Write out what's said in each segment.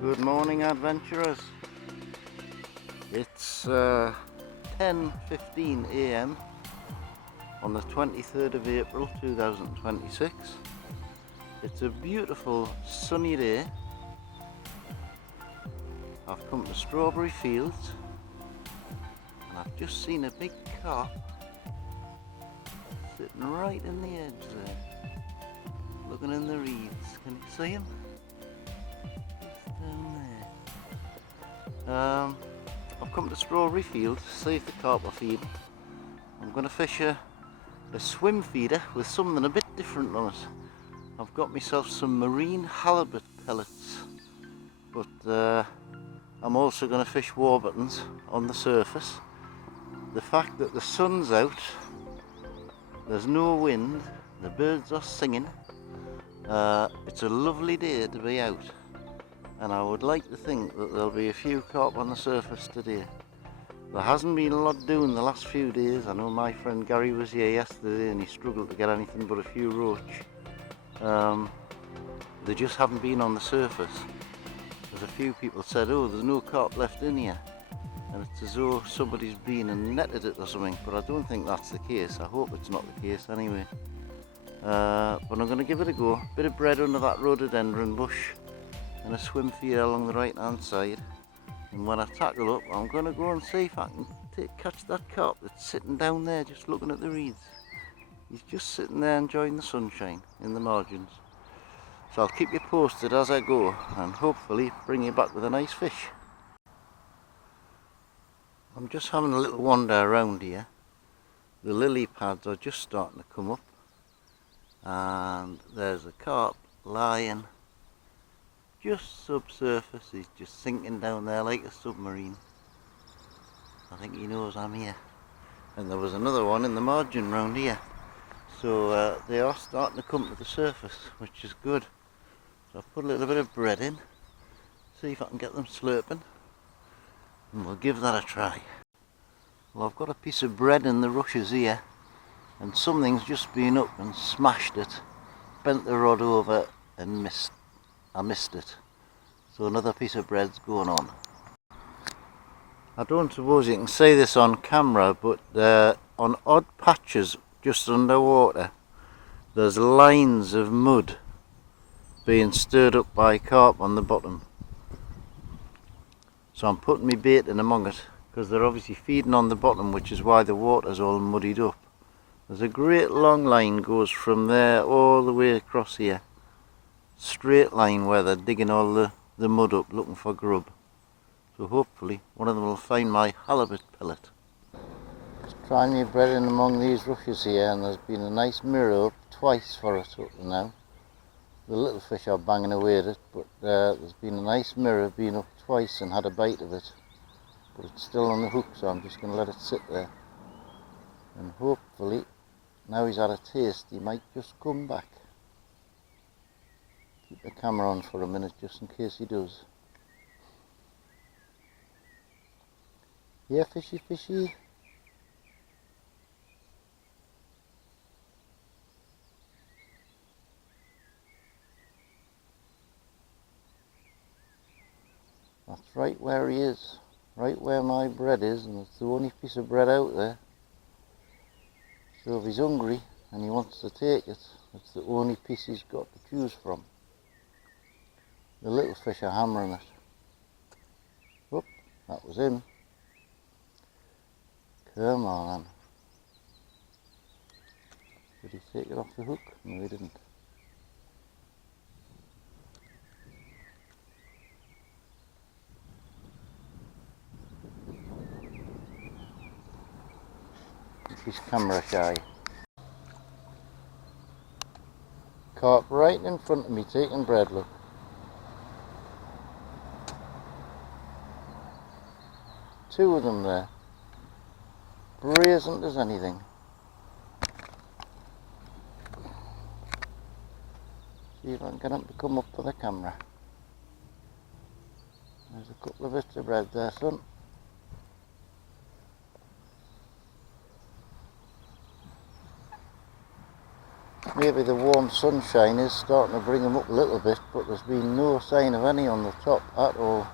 Good morning, adventurers. It's 10:15 a.m. on the 23rd of April 2026. It's a beautiful sunny day. I've come to Strawberry Fields and I've just seen a big carp sitting right in the edge there, looking in the reeds. Can you see him? I've come to Strawberry Field to see if the carp are feeding. I'm going to fish a swim feeder with something a bit different on it. I've got myself some marine halibut pellets, but I'm also going to fish warburtons on the surface. The fact that the sun's out, there's no wind, the birds are singing, it's a lovely day to be out. And I would like to think that there'll be a few carp on the surface today. There hasn't been a lot doing the last few days. I know my friend Gary was here yesterday and he struggled to get anything but a few roach. They just haven't been on the surface. There's a few people said, oh, there's no carp left in here, and it's as though somebody's been and netted it or something, but I don't think that's the case. I hope it's not the case anyway. But I'm going to give it a go. Bit of bread under that rhododendron bush and a swim feeder along the right hand side, and when I tackle up I'm going to go and see if I can catch that carp that's sitting down there just looking at the reeds. He's just sitting there enjoying the sunshine in the margins. So I'll keep you posted as I go and hopefully bring you back with a nice fish. I'm just having a little wander around here. The lily pads are just starting to come up and there's a carp lying just subsurface. He's just sinking down there like a submarine. I think he knows I'm here. And there was another one in the margin round here. So they are starting to come to the surface, which is good. So I've put a little bit of bread in, see if I can get them slurping, and we'll give that a try. Well, I've got a piece of bread in the rushes here, and something's just been up and smashed it, bent the rod over and I missed it. So another piece of bread's going on. I don't suppose you can see this on camera, but on odd patches just underwater there's lines of mud being stirred up by carp on the bottom. So I'm putting my bait in among it because they're obviously feeding on the bottom, which is why the water's all muddied up. There's a great long line goes from there all the way across here. Straight line where they're digging all the mud up looking for grub. So hopefully one of them will find my halibut pellet. Just trying my bread in among these rushes here, and there's been a nice mirror up twice for it up to now. The little fish are banging away at it, but there's been a nice mirror being up twice and had a bite of it. But it's still on the hook, so I'm just going to let it sit there. And hopefully, now he's had a taste, he might just come back. Keep the camera on for a minute just in case he does. Yeah, fishy, fishy. That's right where he is, right where my bread is, and it's the only piece of bread out there. So if he's hungry and he wants to take it, it's the only piece he's got to choose from. The little fish are hammering it. Whoop, that was him. Come on. Did he take it off the hook? No, he didn't. He's camera shy. Carp right in front of me taking bread, look. Two of them there. Brazen as anything. See if I can get him to come up for the camera. There's a couple of bits of bread there, son. Maybe the warm sunshine is starting to bring them up a little bit, but there's been no sign of any on the top at all.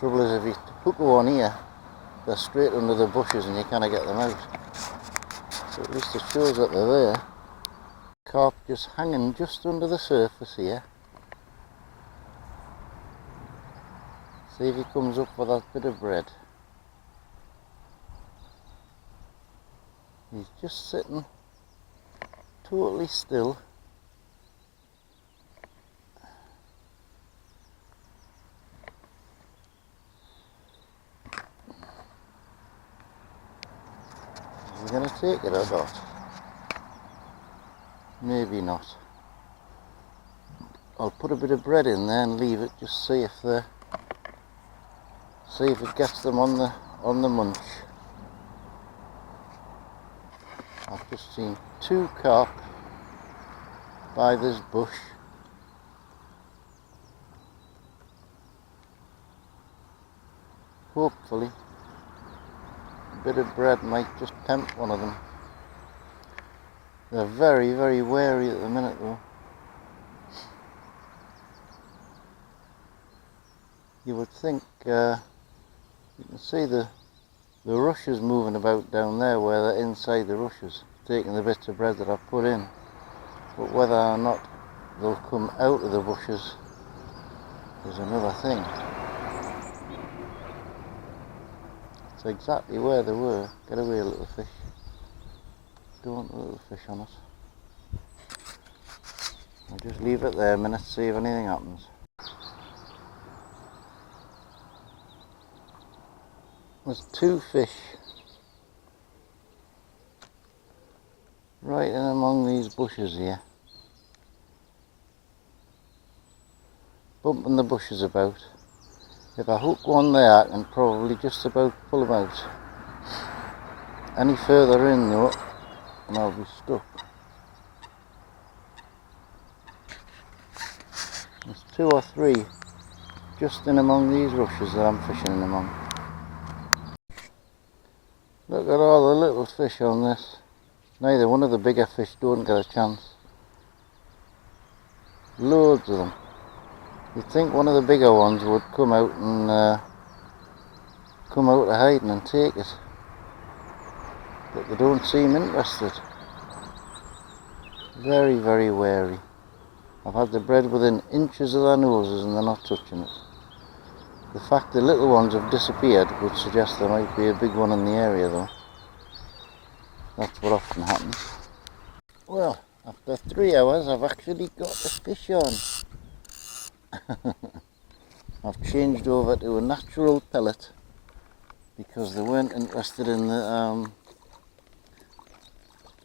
Trouble is, if you hook one here, they're straight under the bushes and you can't get them out. So at least it shows that they're there. Carp just hanging just under the surface here. See if he comes up with that bit of bread. He's just sitting totally still. Is he going to take it or not? Maybe not. I'll put a bit of bread in there and leave it, just see if it gets them on the munch. I've just seen 2 carp by this bush. Hopefully a bit of bread might just tempt one of them. They're very, very wary at the minute though. You would think, you can see the rushes moving about down there where they're inside the rushes, taking the bits of bread that I've put in. But whether or not they'll come out of the bushes is another thing. It's exactly where they were. Get away, little fish. Don't want a little fish on it. I'll just leave it there a minute, see if anything happens. There's 2 fish right in among these bushes here, bumping the bushes about. If I hook one there, I can probably just about pull them out. Any further in though, and I'll be stuck. There's 2 or 3 just in among these rushes that I'm fishing in among. Look at all the little fish on this. Neither one of the bigger fish don't get a chance. Loads of them. You'd think one of the bigger ones would come out and come out of hiding and take it, but they don't seem interested. Very, very wary. I've had the bread within inches of their noses and they're not touching it. The fact the little ones have disappeared would suggest there might be a big one in the area though. That's what often happens. Well, after 3 hours I've actually got the fish on. I've changed over to a natural pellet because they weren't interested in the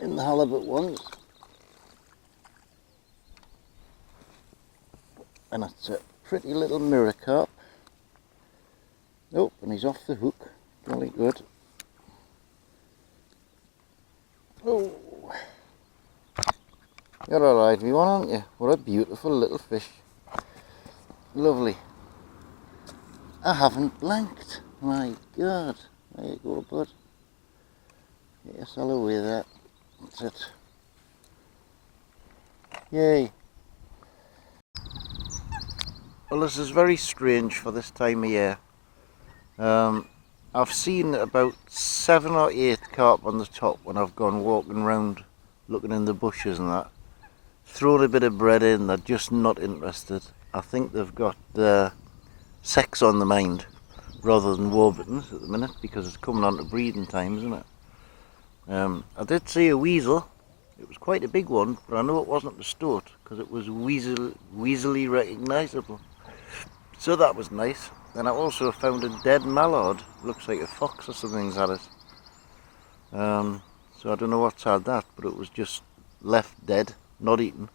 halibut ones. And it's a pretty little mirror carp. Oh, and he's off the hook. Jolly good. Oh, you're alright, V1, aren't you? What a beautiful little fish. Lovely. I haven't blanked. My God. There you go, bud. Get yourself away there. That's it. Yay. Well, this is very strange for this time of year. I've seen about 7 or 8 carp on the top when I've gone walking around looking in the bushes and that. Thrown a bit of bread in, they're just not interested. I think they've got sex on the mind rather than Warburtons at the minute because it's coming on to breeding time, isn't it? I did see a weasel. It was quite a big one, but I know it wasn't the stoat because it was weaselly recognisable. So that was nice. Then I also found a dead mallard. Looks like a fox or something's had it. So I don't know what's had that, but it was just left dead, not eaten.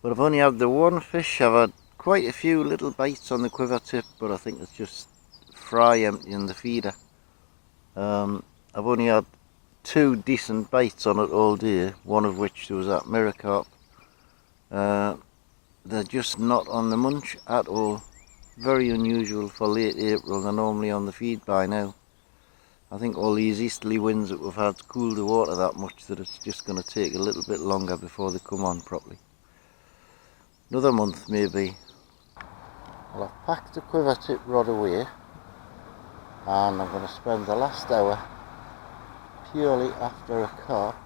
But I've only had the one fish. I've had quite a few little bites on the quiver tip, but I think it's just fry emptying the feeder. I've only had 2 decent bites on it all day, one of which was that mirror carp. They're just not on the munch at all. Very unusual for late April. They're normally on the feed by now. I think all these easterly winds that we've had cooled the water that much that it's just going to take a little bit longer before they come on properly. Another month maybe. Well, I've packed the quiver tip rod away and I'm going to spend the last hour purely after a carp,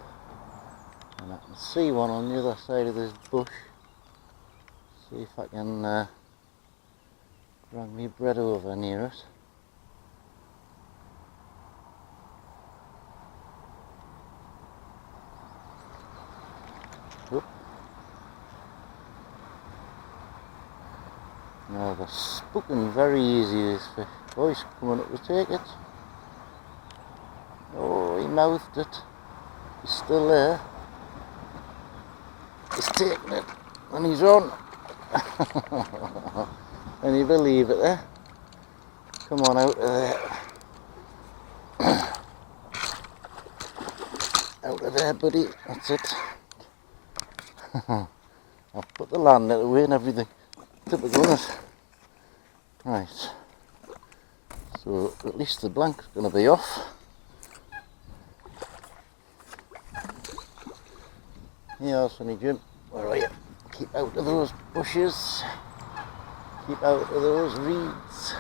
and I can see one on the other side of this bush. See if I can drag my bread over near it. Oop. Now they're spooking very easy, this fish. Oh, he's coming up to take it. Oh, he mouthed it. He's still there. He's taking it and he's on. Can you believe it there? Come on out of there. Out of there, buddy. That's it. I've put the land net away and everything. Typical, isn't it? Right. So at least the blank's going to be off. Yeah, Sonny Jim, where are you? Keep out of those bushes. Keep out of those reeds.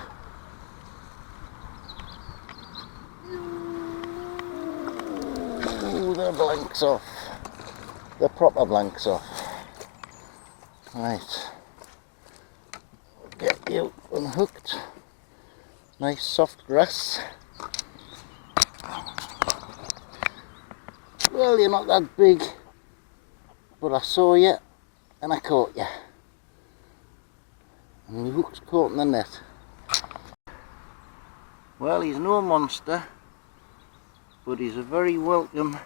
Ooh, the blank's off. The proper blank's off. Right. Get you unhooked. Nice soft grass. Well, you're not that big, but I saw you and I caught you. And the hook's caught in the net. Well, he's no monster, but he's a very welcome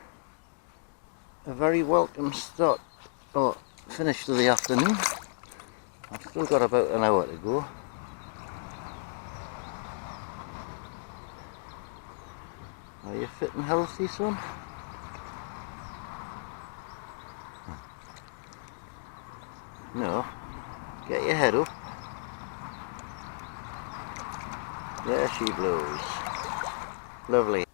start or finish to the afternoon. I've still got about an hour to go. Are you fit and healthy, son? No. Get your head up. There she blows. Lovely.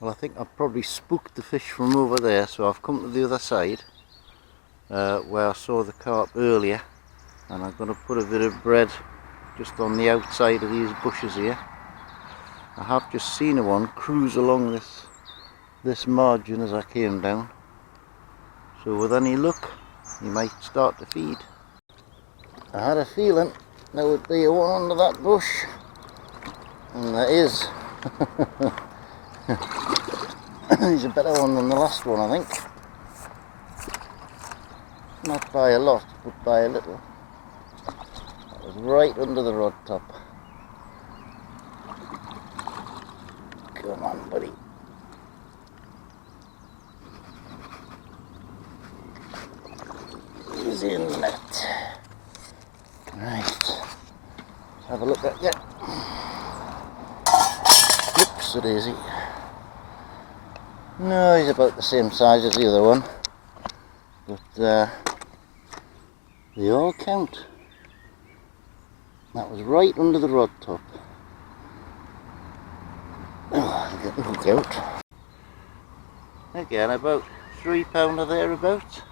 Well, I think I've probably spooked the fish from over there, so I've come to the other side where I saw the carp earlier, and I'm going to put a bit of bread just on the outside of these bushes here. I have just seen one cruise along this margin as I came down, so with any luck he might start to feed. I had a feeling there would be one under that bush, and there is. He's a better one than the last one, I think. Not by a lot, but by a little. That was right under the rod top. Come on, buddy. He's in the net. Right. Let's have a look at you. Whoops, a daisy. No, he's about the same size as the other one, but they all count. That was right under the rod top. Oh, I'll get the hook out. Again, about £3 or thereabouts,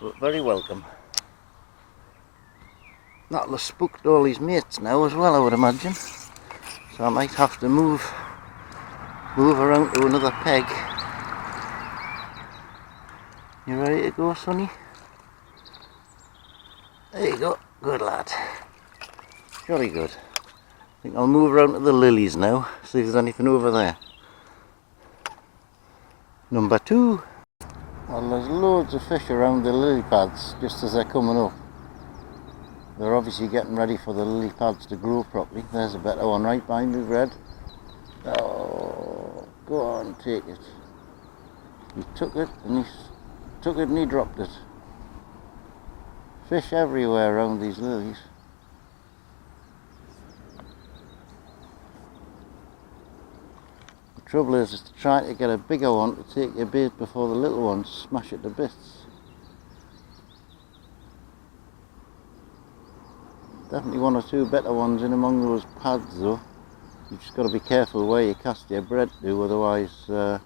but very welcome. That'll have spooked all his mates now as well, I would imagine, so I might have to move around to another peg. You ready to go, Sonny? There you go, good lad. Jolly good. I think I'll move around to the lilies now, see if there's anything over there. Number 2. Well, there's loads of fish around the lily pads just as they're coming up. They're obviously getting ready for the lily pads to grow properly. There's a better one right behind me, red. Oh, go on, take it. He took it and he dropped it. Fish everywhere around these lilies. The trouble is trying to get a bigger one to take your bait before the little ones smash it to bits. Definitely one or two better ones in among those pads though. You've just got to be careful where you cast your bread to, otherwise you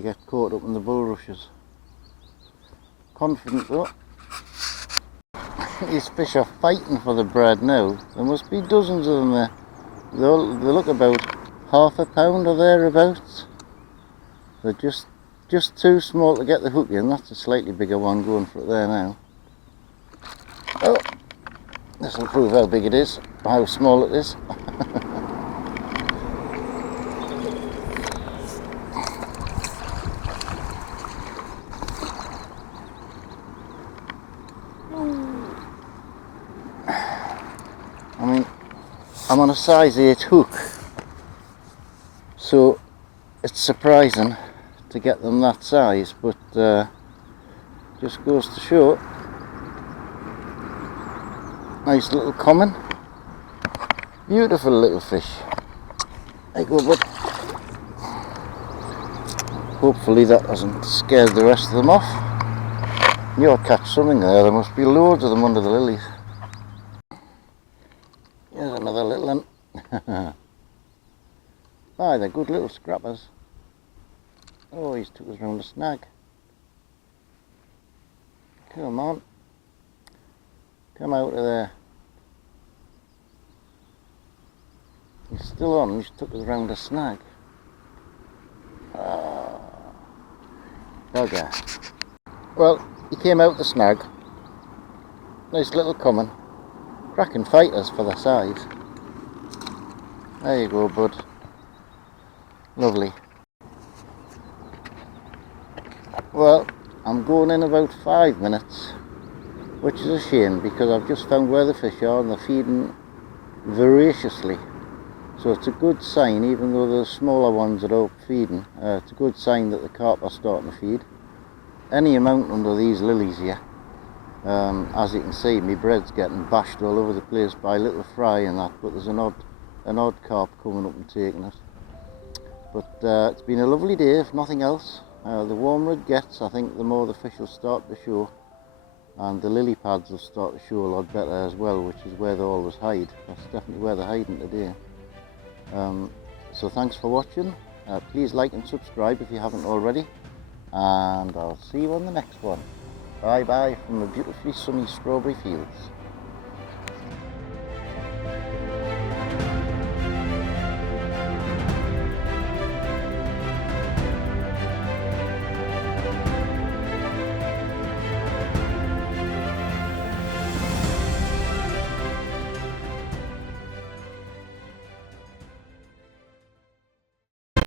get caught up in the bulrushes. Confident though. These fish are fighting for the bread now. There must be dozens of them there. They look about half a pound or thereabouts. They're just too small to get the hook in. That's a slightly bigger one going for it there now. Oh, this will prove how big it is, how small it is. I mean, I'm on a size 8 hook, so it's surprising to get them that size, but just goes to show. Nice little common, beautiful little fish. There you go, bud. Hopefully that hasn't scared the rest of them off. You'll catch something there. There must be loads of them under the lilies. Here's another little one. Aye, they're good little scrappers. Oh, he's took us round the snag. Come on. Come out of there. He's still on, he's took us round the snag. Oh, bugger. Well, he came out the snag. Nice little common. Cracking fighters for the size. There you go, bud. Lovely. Well, I'm going in about 5 minutes, which is a shame because I've just found where the fish are and they're feeding voraciously. So it's a good sign, even though the smaller ones are out feeding, it's a good sign that the carp are starting to feed. Any amount under these lilies here. As you can see, my bread's getting bashed all over the place by little fry and that, but there's an odd carp coming up and taking it. But it's been a lovely day, if nothing else. The warmer it gets, I think the more the fish will start to show, and the lily pads will start to show a lot better as well, which is where they always hide. That's definitely where they're hiding today. So thanks for watching. Please like and subscribe if you haven't already, and I'll see you on the next one. Bye bye from the beautifully sunny Strawberry Fields.